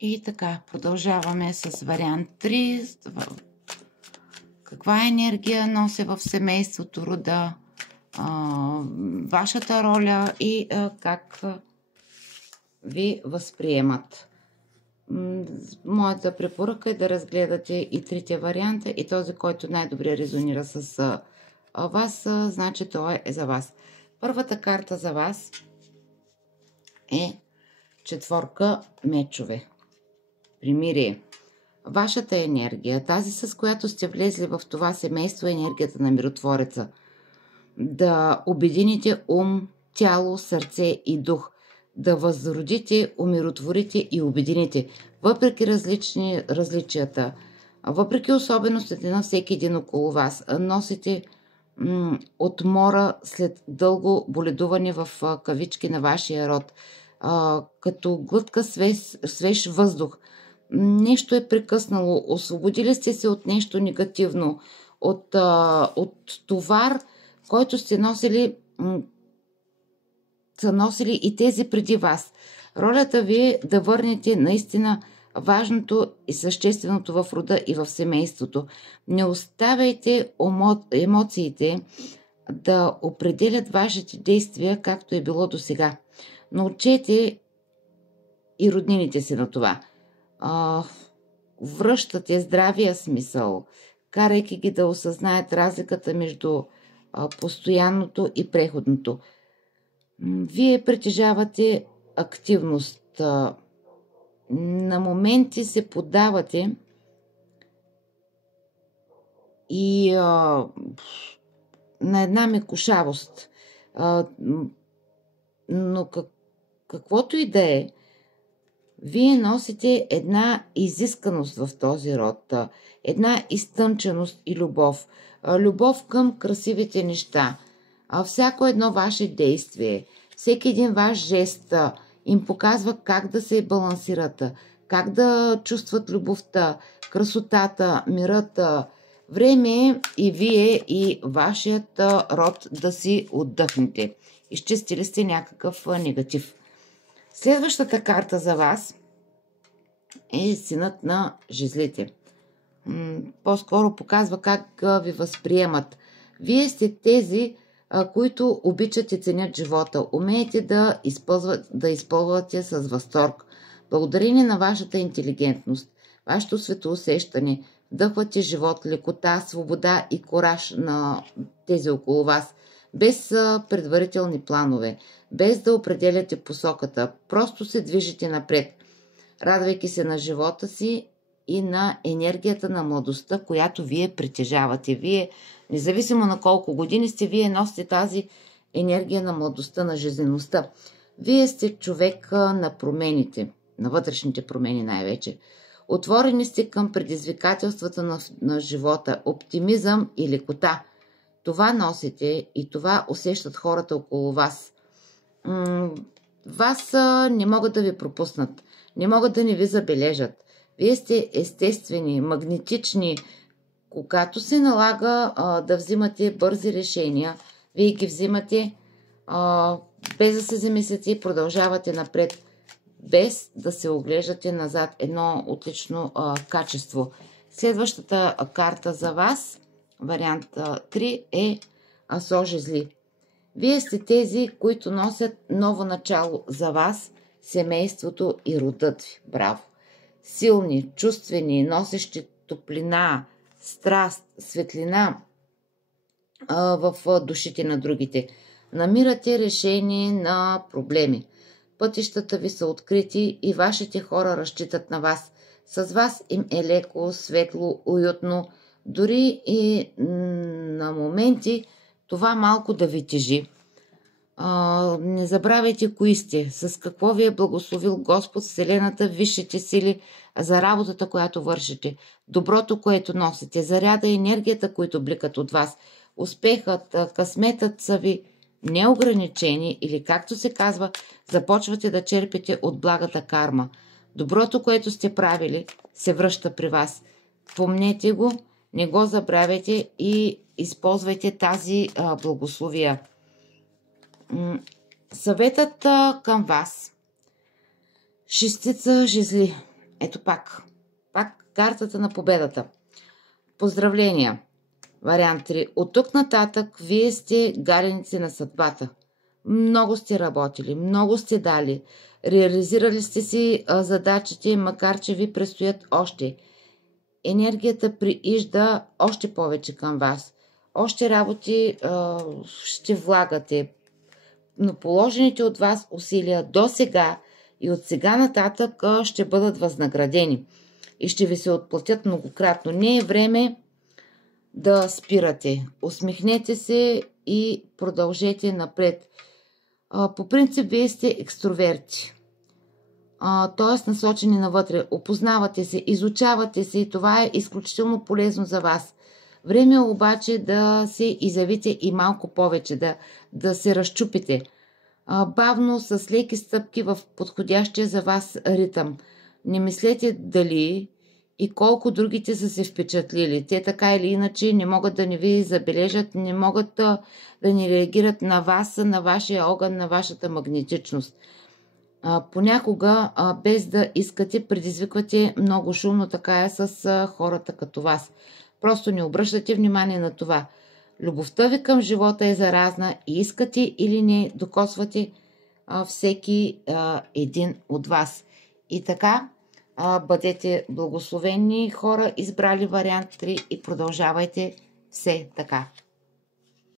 И така, продължаваме с вариант 3. Каква енергия носи в семейството рода, вашата роля и как ви възприемат. Моята препоръка е да разгледате и трите варианта и този, който най-добре резонира с вас, значи той е за вас. Първата карта за вас е четворка мечове. Примирие. Вашата енергия, тази с която сте влезли в това семейство, е енергията на миротвореца. Да обедините ум, тяло, сърце и дух. Да възродите, умиротворите и обедините. Въпреки различията, въпреки особеностите на всеки един около вас, носите отмора след дълго боледуване в кавички на вашия род. Като глътка свеж въздух. Нещо е прекъснало. Освободили сте се от нещо негативно. От товар, който сте носили, са носили и тези преди вас. Ролята ви е да върнете наистина важното и същественото в рода и в семейството. Не оставяйте емоциите да определят вашите действия, както е било до сега. Научете и роднините си на това. Връщате здравия смисъл, карайки ги да осъзнаят разликата между постоянното и преходното. Вие притежавате активност. На моменти се поддавате и на една мекушавост. Но каквото и да е, вие носите една изисканост в този род, една изтънченост и любов. Любов към красивите неща. Всяко едно ваше действие, всеки един ваш жест им показва как да се балансират, как да чувстват любовта, красотата, мирът. Време е и вие и вашият род да си отдъхнете. Изчистили сте някакъв негатив. Следващата карта за вас е синът на жезлите. По-скоро показва как ви възприемат. Вие сте тези, които обичат и ценят живота. Умеете да изпълвате с възторг. Благодарение на вашата интелигентност, вашето светоусещане, вдъхвате живот, лекота, свобода и кораж на тези около вас. Без предварителни планове, без да определяте посоката, просто се движите напред, радвайки се на живота си и на енергията на младостта, която вие притежавате. Вие, независимо на колко години сте, вие носите тази енергия на младостта, на жизнеността. Вие сте човек на промените, на вътрешните промени най-вече. Отворени сте към предизвикателствата на живота, оптимизъм и лекота. Това носите и това усещат хората около вас. Вас не могат да ви пропуснат, не могат да не ви забележат. Вие сте естествени, магнетични. Когато се налага да взимате бързи решения, вие ги взимате без да се замислите и продължавате напред, без да се оглеждате назад. Едно отлично качество. Следващата карта за вас, вариант 3, е Асо жезли. Вие сте тези, които носят ново начало за вас, семейството и родът ви. Браво! Силни, чувствени, носещи топлина, страст, светлина в душите на другите. Намирате решение на проблеми. Пътищата ви са открити и вашите хора разчитат на вас. С вас им е леко, светло, уютно, дори и на моменти това малко да ви тежи. Не забравяйте кои сте, с какво ви е благословил Господ, Вселената, висшите сили за работата, която вършите, доброто, което носите, заряда и енергията, които бликат от вас. Успехът, късметът са ви неограничени или, както се казва, започвате да черпите от благата карма. Доброто, което сте правили, се връща при вас. Помнете го, не го забравяйте и използвайте тази благословия. Съветът към вас. Шестица жезли. Ето пак картата на победата. Поздравления! Вариант 3. От тук нататък вие сте галеници на съдбата. Много сте работили, много сте дали. Реализирали сте си задачите, макар че ви предстоят още. Енергията приижда още повече към вас. Още работи ще влагате. Но положените от вас усилия до сега и от сега нататък ще бъдат възнаградени. И ще ви се отплатят многократно. Не е време да спирате. Усмихнете се и продължете напред. По принцип, вие сте екстроверти. Т.е. насочени навътре. Опознавате се, изучавате се и това е изключително полезно за вас. Време е обаче да се изявите и малко повече, да се разчупите. Бавно, с леки стъпки в подходящия за вас ритъм. Не мислете дали и колко другите са се впечатлили. Те така или иначе не могат да не ви забележат, не могат да не реагират на вас, на вашия огън, на вашата магнетичност. Понякога, без да искате, предизвиквате много шумно, така е с хората като вас. Просто не обръщате внимание на това. Любовта ви към живота е заразна и искате или не, докосвате всеки един от вас. И така, бъдете благословени хора, избрали вариант 3 и продължавайте все така.